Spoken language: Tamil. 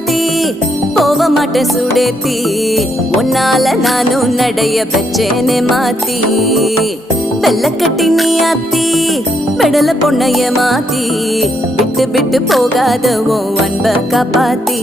மாத்தி போக மாட்டேன் சுடேத்தி உன்னால நானும் நடைய பெச்சேனே மாத்தி வெள்ளக்கட்டி நீ ஆத்தி பெடல பொண்ணைய மாத்தி விட்டு விட்டு போகாத உன் அன்ப காப்பாத்தி